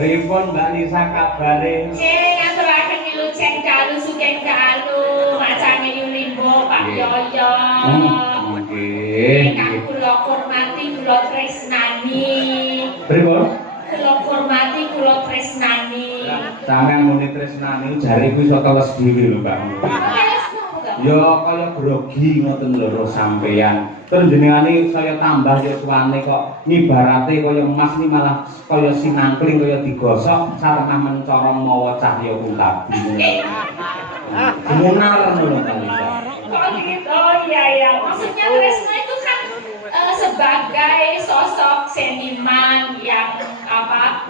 Pripun Mbak Nisa kabare? Ngaturaken Luceng Dalu Sugeng Dalu, macane Yulimbo Pak Yoyo. Nggih. Kang kula hormati, kula tresnani. Pripun? Kula hormati, kula tresnani. Sampeyan muni tresnani jare kuwi iso teles dhewe lho, Mbak. Ya kaya grogi ngoten lho sampeyan. Terus jenengane saya tambah yuswane kok ngibarate kaya emas ni malah kaya sinangkling kaya digosok sareng mencorong mawa cahya utabi. Munar ngono ta Lisa. Oh gitu, oh iya. Maksudnya Tresna itu kan sebagai sosok seniman yang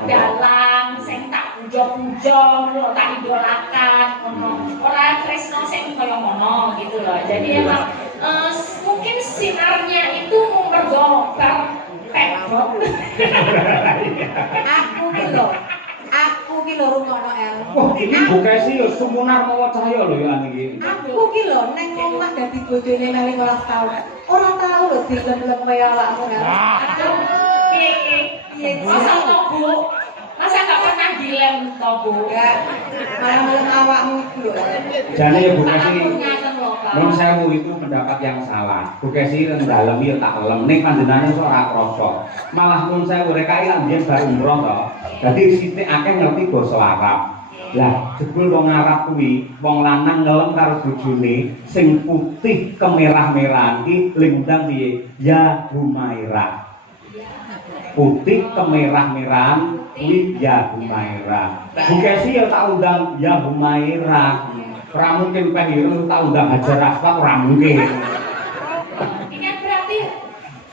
dalang, sing tak puja-puja, tak idolakan, ora Tresna sing kaya ngono gitu loh. Jadi emang mungkin sinarnya itu mempergobar pedot. Aku ki lho rumono el. Wah, iki buka sih yo sumunar mawa cahya lho ya niki. Aku ki lho ning omah dadi bojone meli 12 taun. Ora tau lho dilem-lem kaya awakmu el. Piye? Masa to, Bu? Masa gak pernah dilem to, Bu? Enggak. Malah melem awakmu lho. Jane ya buka sih. Ngaten lho, Pak. Menurut saya itu pendapat yang salah. Bukesi rendalem ya tak lem. Ning panjenengan iso ora krasa. Malah menurut saya mereka iki mbiyen bar umroh to. Dadi sithik akeh ngerti basa Arab. Lah, jebul wong Arab kuwi, wong lanang ngelem karo bojone sing putih kemerah-merahan iki lindang piye? Ya Humairah. Putih kemerah-merahan kuwi ya Humairah. Bukesi ya tak undang ya Humairah. Ora mungkin pengen tak undang Hajar Aswad ora mungkin. Ini kan berarti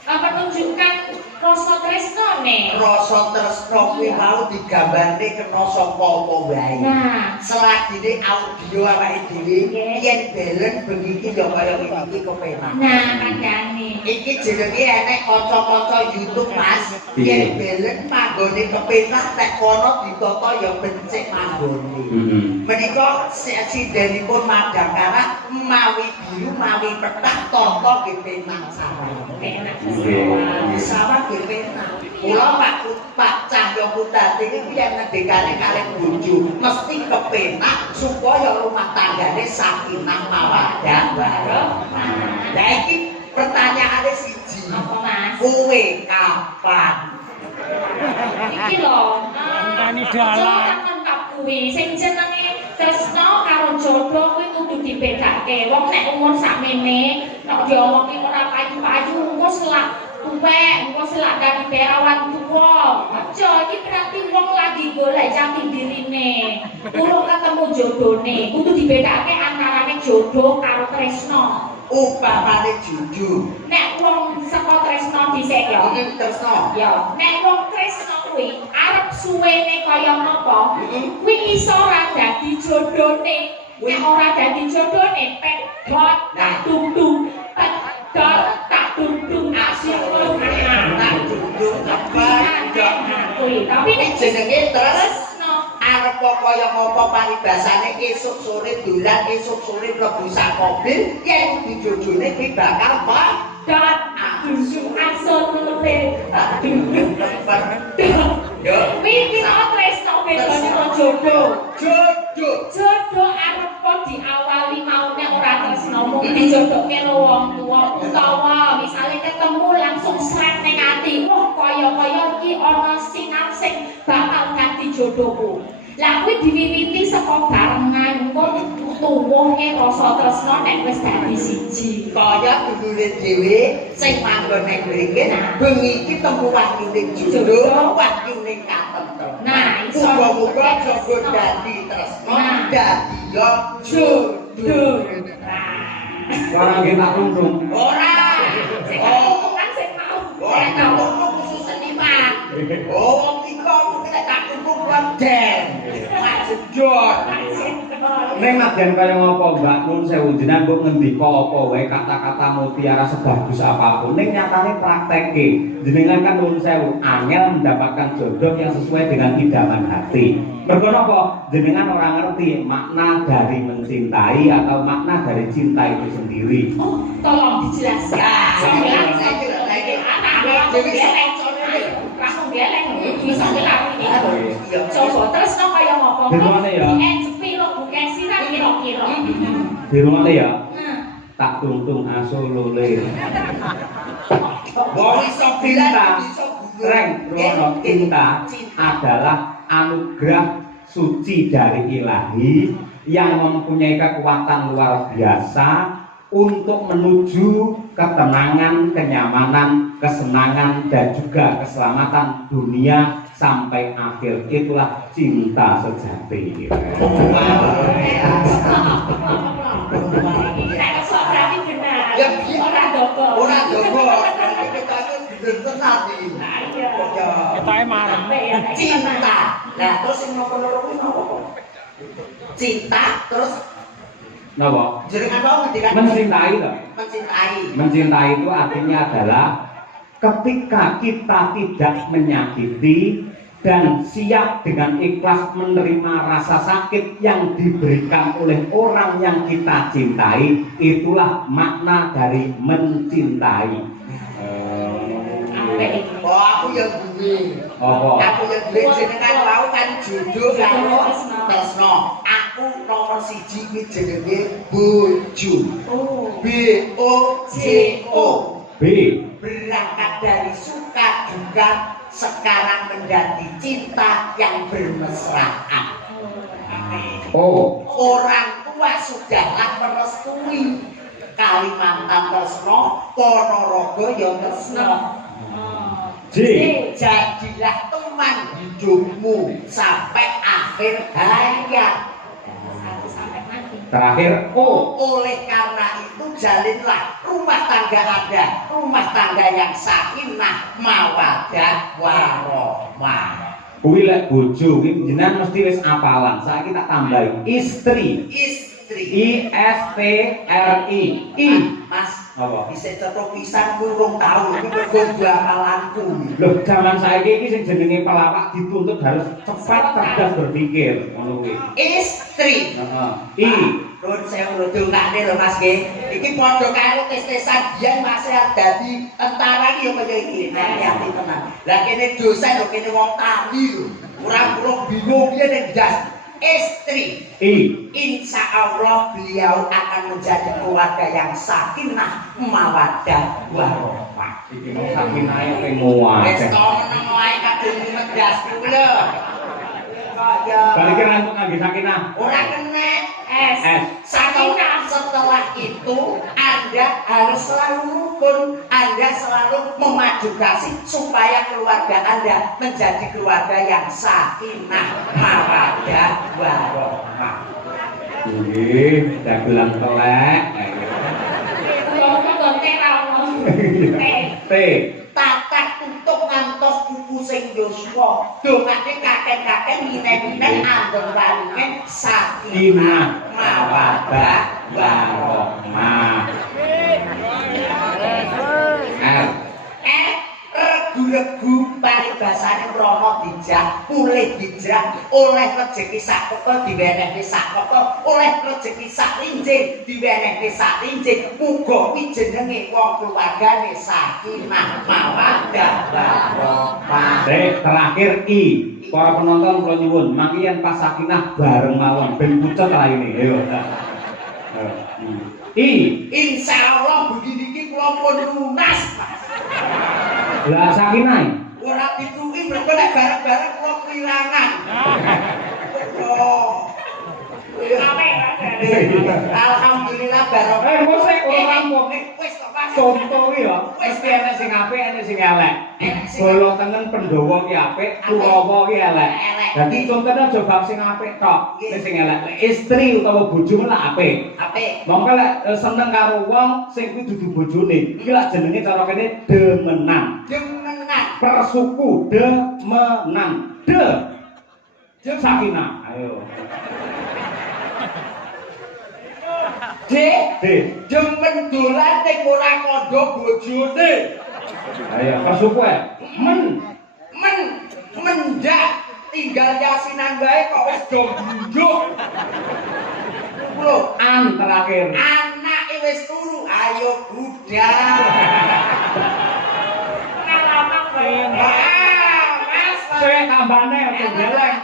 menunjukkan rasa tresno nih. Rasa tresno kuwi mau digambarne kena saka apa wae. Nah, seladine audio awake dhewe yen belen bengi iki ya kaya iki kepenak. Nah, kandhane. Iki jenenge enek kanca-kanca YouTube Mas. Yen belen manggone kepenak tek kono ditata ya bencik manggone. Menika sidenipun Madangkara mawi biru mawi petah tata nggih penak sawah. Penak Sawah nggih penak. Kula Pak Cahyo Putati iki yen ngendikane kalih bojo mesti kepenak supaya rumah tanggane sakinah mawaddah warahmah. Lah iki pertanyaane siji. Apa Mas? Kowe kapan? Iki lho, tani dalan lengkap kuwi sing jenenge tresno karo jodoh kuwi kudu dibedakake. Wong nek umur sakmene nek diomongi ora payu-payu engko selak tuwek, engko selak dadi perawan tuwa. Aja iki berarti wong lagi golek jati dirine. Urung ketemu jodone, kudu dibedakake antarane jodoh karo tresno. Upamane jujur. Nek wong saka tresno dhisik ya. Iki tresno. Ya, nek wong tresno kuwi arep suwene kaya ngapa? Kuwi iso ora dadi jodone. Nek ora dadi jodone, pedhot tak dung-dung. Pedhot tak dung-dung asih tak dung-dung apa? Tapi nek jenenge tresno arep kaya ngapa paribasane esuk sore dolan esuk sore mlebu sak mobil yen dijojone kuwi bakal pedhot dung-dung asut lupe. Yo, Iki tresno bedane karo jodoh. Jodoh Arep kok diawali maune ora tresno mung dijodohke karo wong tuwa utawa misale ketemu langsung sret ning ati. Wah, kaya-kaya iki ana sinar sing bakal dadi jodohku. Lah kuwi diwiwiti saka barengan engko tuwuhe rasa tresno nek wis dadi siji. Kaya dulure dhewe sing manggon ning mriki bengi iki temu wakyune jodoh, wakyune katentrem. Nah, iso muga-muga jogo dadi tresno, dadi yo jodoh. Ora nggih tak tundung. Ora. Sing kan sing mau. Ora tak khusus seniman. Oh, iki kita tak tundung waden. Maksudjon. Ning nadyan kaya ngapa Mbak Nun sewu jenengan mbok ngendika apa wae kata-kata mutiara sebagus apapun ning nyatane praktekke jenengan kan nun sewu angel mendapatkan jodoh yang sesuai dengan idaman hati. Mergo napa jenengan ora ngerti makna dari mencintai atau makna dari cinta itu sendiri. Oh, tolong dijelaskan. Langsung Langsung geleng, bisa geleng. Dirungokne ya. Sepiro bukan sirah kira-kira. Dirungokne ya. Nah. Tak tungtung asolole. Wong iso bilang iso Reng, Rono, cinta adalah anugerah suci dari ilahi yang mempunyai kekuatan luar biasa untuk menuju ketenangan, kenyamanan, kesenangan, dan juga keselamatan dunia sampai akhir. Itulah cinta sejati. Nek sok berarti benar. Ya, Ora dogo. ora dogo. Kita itu bener tenan iki. Iya. Ketoke marem. Cinta. Nah, terus sing nomor loro kuwi napa? Cinta terus Napa? jenengan mau ngendikan Mencintai toh. mencintai. Mencintai itu artinya adalah ketika kita tidak menyakiti dan siap dengan ikhlas menerima rasa sakit yang diberikan oleh orang yang kita cintai, itulah makna dari mencintai. Oh, aku ya duwe. Apa? Aku ya duwe jenengan mau kan judul karo Tresno. Aku nomor 1 kuwi jenenge bojo. Oh. B O J O. B. Berangkat dari suka duka sekarang menjadi cinta yang bermesraan. O. Orang tua sudahlah merestui Kalimantan Tresno, Ponorogo ya Tresno. J. Jadilah teman hidupmu sampai akhir hayat. Sampai mati. Terakhir O. Oleh karena itu jalinlah rumah tangga Anda, rumah tangga yang sakinah, mawaddah, warohmah. Kuwi lek bojo kuwi jenengan mesti wis apalan. Saiki tak tambahi istri. Istri. I S T R I. I. Mas, Apa? bisa cetok pisan kurung tahu itu mergo bakalanku. Loh, zaman saiki iki sing jenenge pelawak dituntut harus cepat cerdas berpikir, ngono kuwi. Istri. Heeh. I. Nun saya ngene lho Mas nggih. Iki padha karo tes-tesan biyen Mas dadi tentara iki yo kaya iki. Hati tenan. Lah kene dosen lho kene wong tani lho. Ora perlu bingung piye nek jas. Istri. I. Insya Allah beliau akan menjadi keluarga yang sakinah, mawaddah, warohmah. Iki mau sakinae pe muat. Wis to meneng wae kadung medhas kuwi lho. Kaya Balik rantuk ngangge sakinah. ora kena S. S. setelah itu Anda harus selalu rukun, Anda selalu memadu kasih supaya keluarga Anda menjadi keluarga yang sakinah, mawaddah, warohmah. Nggih, dagelan telek. Ngomong tera ono. T. Tatak tutup ngantos buku sing Yosua. Dongane kakek-kakek mine-mine anggon walinge sakinah, mawaddah, warohmah. Regu-regu paribasane Rama dijak, mulih dijak, oleh rejeki sak kota diwenehke sak kota, oleh rejeki sak linjing diwenehke sak linjing. Muga kuwi jenenge wong keluargane sakinah, mawaddah, warohmah. Terakhir I. Para penonton kula nyuwun, mangke yen pas sakinah bareng mawon ben pucet raine. Ayo. I. Insyaallah begini iki kula pun lunas, Mas. Lah sakinah. Ora dituki mergo nek bareng-bareng kula kehilangan. Oh. Alhamdulillah bareng. Mosek ora rampung. Wis kok Mas. Contoh iki ya, mesti enek sing apik, enek sing elek. Bolo tengen Pandhawa ki apik, Kurawa ki elek. Dadi contohnya aja bab sing apik tok, nek sing elek. Istri utawa bojo lah apik. Apik. Mongko lek seneng karo wong sing kuwi dudu bojone, iki lak jenenge cara kene demenan. Demenan. Persuku demenan. Sakinah. Ayo. Dek, D. demen dolan ning ora kandha bojone. Ayo persuku ae. Mendak tinggal yasinan bae kok wis do nduk. Lho, An terakhir. anake wis turu, ayo budal. Pengalaman Mas, Saya tambane ojo geleng.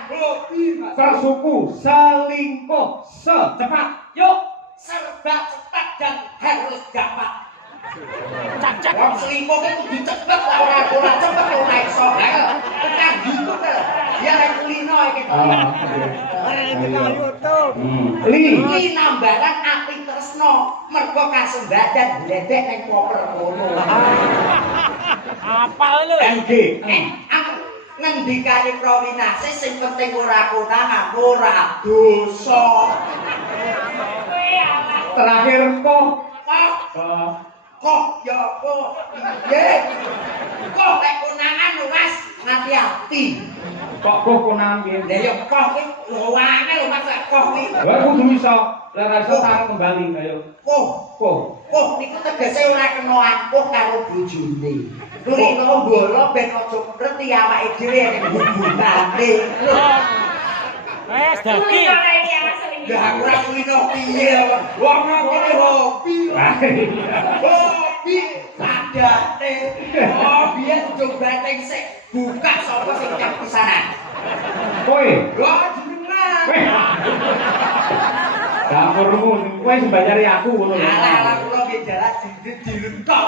Persuku selingkuh secepat. Yuk. Serba cepat dan harus gampang. Wong selingkuh itu kudu cepet lah ora cepet ora iso. Tekan gitu lho. Ya lek kulino iki to. Li nambalan ati tresno mergo kasembadan bledek ning koper ngono. Apal lho. NG. Ngendikane Prawinase sing penting ora konangan, ora dosa. Terakhir kok. Kok ya kok. Ye. Kok lek konangan lho Mas, hati-hati. Kok konangan piye? Lah ya kok iki luwane lho Mas kok iki. Wah kudu iso. Lek ora iso tarik kembali ayo. Kok niku tegese ora kena ampuh karo bojone. Kulino mbolo ben aja ngerti awake dhewe nek hubungane. Wes dadi. Lah ora kulino piye wong ngene hobi. Hobi sadate. Oh biyen coba ning sik buka sapa sing cek pisanan. kowe. Lho jenengan. Dapurmu kowe sembayari aku ngono lho. Alah kula nggih jalan direntok.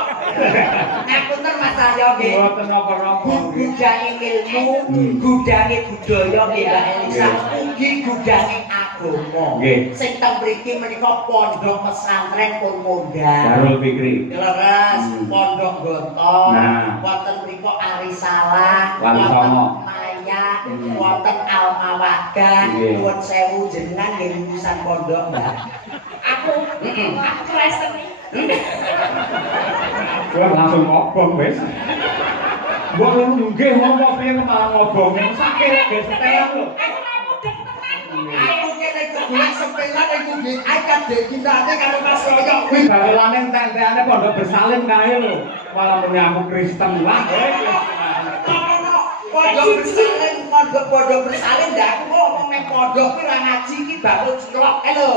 Ngapunten Mas Cahyo nggih. Mboten napa-napa. Gudange ilmu, gudange budaya nggih Mbak Elisa, ugi gudange agama. Nggih. Sing teng mriki menika pondok pesantren pun mondal. Darul Fikri. Leres, pondok Gontor, Nah. wonten mriku Arisalah, Wali wonten Songo. Maya, wonten Almawadah, Nggih. nuwun sewu jenengan nggih lulusan pondok Mbak. Aku Kristen. Kowe langsung ngobong wis. Mbok lu nggih ngomong piye malah ngobong. Sakit guys setelan lho. Aku mau mudeng tenan. Aku kene kebulan sempelan iku nggih akan dikindane karo Mas Royo. Kuwi bawelane entek-entekane pondok bersalin kae lho. Malah muni aku Kristen lah kowe. Pondok bersalin ndak aku ngomong ning pondok kuwi ra ngaji iki bakul celok ae lho.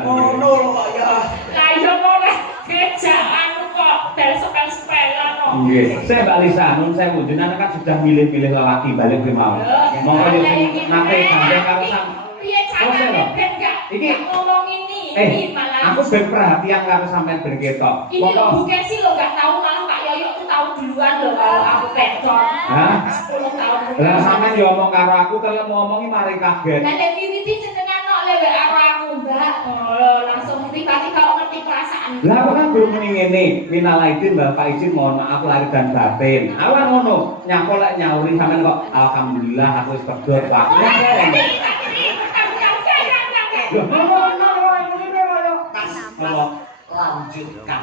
Ngono lho kok ya. Lah iya boleh kerjaan kok dan sepel-sepelan kok. Nggih, saya Mbak Lisa, nun saya jenengan kan sudah milih-milih lelaki balik ke mau. Monggo yo sing nate gandeng karo sam. Piye carane ben gak Iki- ngomong ini malah. Aku ben perhatian karo sampean ben ketok. Ini lho Bu Kesi lho gak tahu malah Pak Yoyo tuh tahu duluan lho kalau aku pedot. Hah? 10 tahun. Lah sampean yo ngomong karo aku kalau ngomongi mari kaget. Lah nek wiwiti jenengan kok lewek karo aku, Mbak. Oh, langsung tiba-tiba kok ngerti perasaan. Lah aku kan belum muni ngene, minal aidin wal faizin mohon maaf lahir dan batin. Awan ngono, nyapa lek nyauri sampean kok alhamdulillah aku wis pedot waktu. Loh, ngono ngene kaya. Mas, Apa? lanjutkan.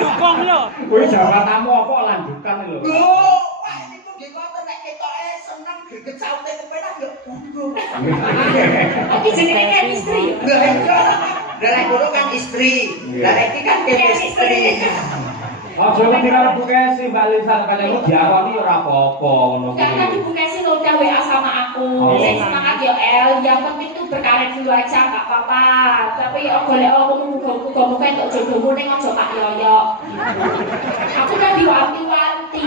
Dukung lho. Kowe jawabanmu apa lanjutkan lho. Lho, wah niku nggih wonten nek ketoke seneng greget saute kepenak ya monggo. Iki jenenge chemistry. Lah iya. Lah nek ngono kan istri. Lah iki kan chemistry. Aja ngerti karo buke sih Mbak Lisa kaya lu diarani ora apa-apa ngono Karena kuwi. Ibu Kesi lo udah WA sama aku. Oh. Saya semangat ya El, yang penting tuh berkarir dulu aja nggak apa-apa. Tapi ya boleh aku muga-muga untuk jodohmu ning aja Pak Yoyo. Aku kan diwanti-wanti.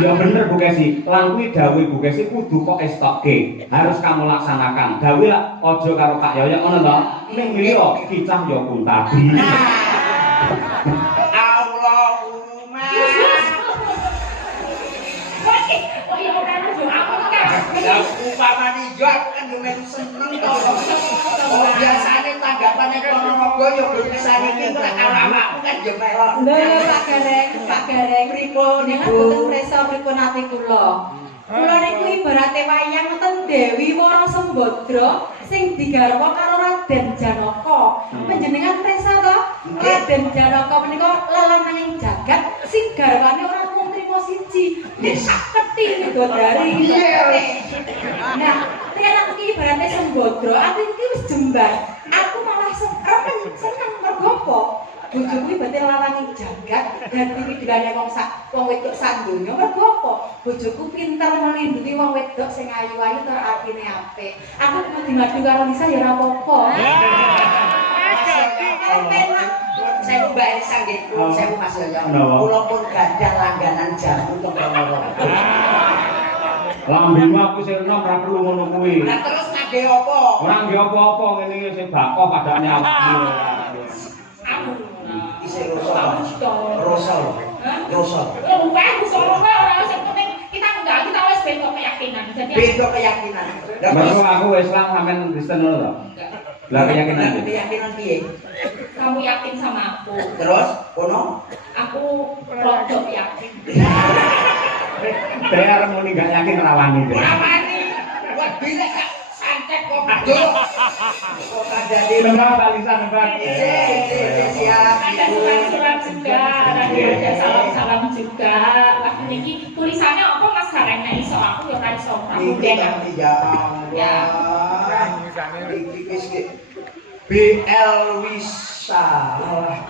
Ya bener Bu Kesi, lan kuwi dawuh Bu Kesi kudu kok estokke. Harus kamu laksanakan. Dawuh lah aja karo Pak Yoyo ngono to. Ning liya kicah ya kuntabi. Allahumma. Oh ya udah lu aku kan. Lah upamane yo aku kan yo melu seneng to. Oh biasane tanggapane kono moga yo berisane iki ora karo awakku kan yo melok. Lho Pak Gareng pripun niku boten preso pripun ati kula. Kula niku ibarate wayang ngoten Dewi Wara Sembadra sing digarwa karo Raden Janaka. Panjenengan preso to? Raden Janaka menika lelananging jagat sing garwane ora mung trima siji, nek saketi widodari. Nah, tenan iki ibarate Sembadra, aku iki wis jembar. Aku malah seneng mergo apa? Bojoku iki berarti lawangi jagat ganti widulane wong wedok sak donya mergo apa? Bojoku pinter melindungi wong wedok sing ayu-ayu tur atine apik. Aku madu karo Lisa ya ora apa-apa. Saya Mbak Elisa nggih, saya Mas Yoyo. Napa? Kula pun gadah langganan jamu teng kono. Lambemu aku sing enom ora perlu ngono kuwi. Lah terus ngangge apa? Ora nggih apa-apa ngene iki sing bakoh padane awakmu. Aku. Isih rosa. Rosa. Aku solo ora sing penting kita enggak kita wis beda keyakinan. Jadi Beda keyakinan. Mergo aku Islam sampean Kristen lho to. Lah keyakinan piye? Keyakinan piye? kamu yakin sama aku. Terus, kono? Aku rodok yakin. Bayar muni gak yakin rawani deh. Rawani. Buat bilek santet kok aduh. Kok kandhane Nembak balisan nembak. siap. Ada surat-surat juga, ada salam-salam juga. Wah, ini tulisannya apa Mas karena iso aku ya ora iso. Aku Iki dek. ya Allah. Iki wis BL Wisa.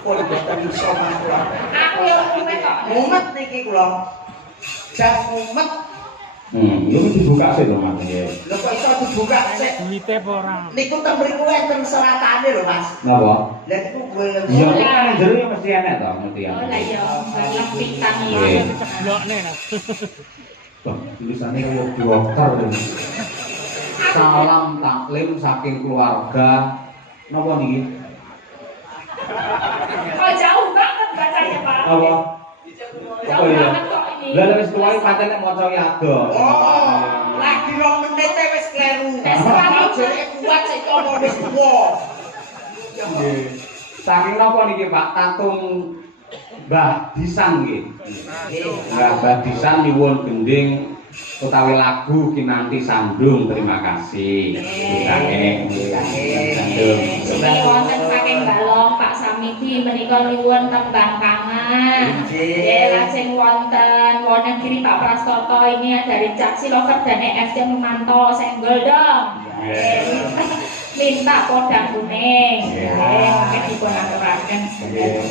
Kok boten iso mangkon. Aku ya mumet kok. Mumet niki kula. Jas mumet. Lu dibuka sih lho Mas. Lho kok iso dibuka sik? Duite apa ora? Niku teng mriku enten seratane lho Mas. Napa? Lah niku gue Iya, kan jero ya mesti enak to, mesti Oh enak. lah ya, balas pitan Iya. ya. Ceblokne nah. Wah, tulisannya kayak dokter ini. Salam taklim saking keluarga. Napa niki? Oh jauh banget bacanya Pak. Apa? Jauh banget kok ini. Lah wis tuwa pancene maca ya ado. Oh, lagi 2 menit wis kleru. Wis Jere kuat sik kono wis tuwa. Nggih. Saking napa niki Pak? Tatung Mbah Disan nggih. Mbah Disan nyuwun gending utawi lagu kinanti sandung terima kasih. Sange sandung. Ini wonten saking balong Pak Samidi menika nyuwun tembang kangen. Nggih, lajeng wonten Wonogiri Pak Prastoto ini dari Caksi Lover dan EFC Memanto Senggol dong. Minta podang kuning. Nggih, mungkin dipun aturaken sedaya.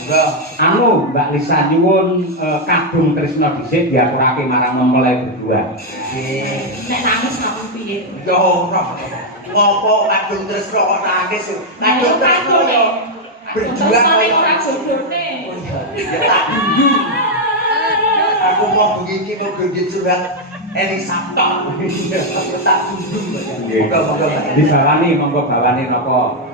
Enggak. Anu Mbak Lisa nyuwun kadung Trisno dhisik diaturake marang mempelai berdua. Nek nangis namun piye? Yo ora. Ngopo kadung tresno kok nangis? Kadung tresno yo berdua kok ora jodone. Ya tak dundu. Aku mau begini mau gede curhat Elisabeth. Tak dundu. Nggih. Dibawani monggo bawani napa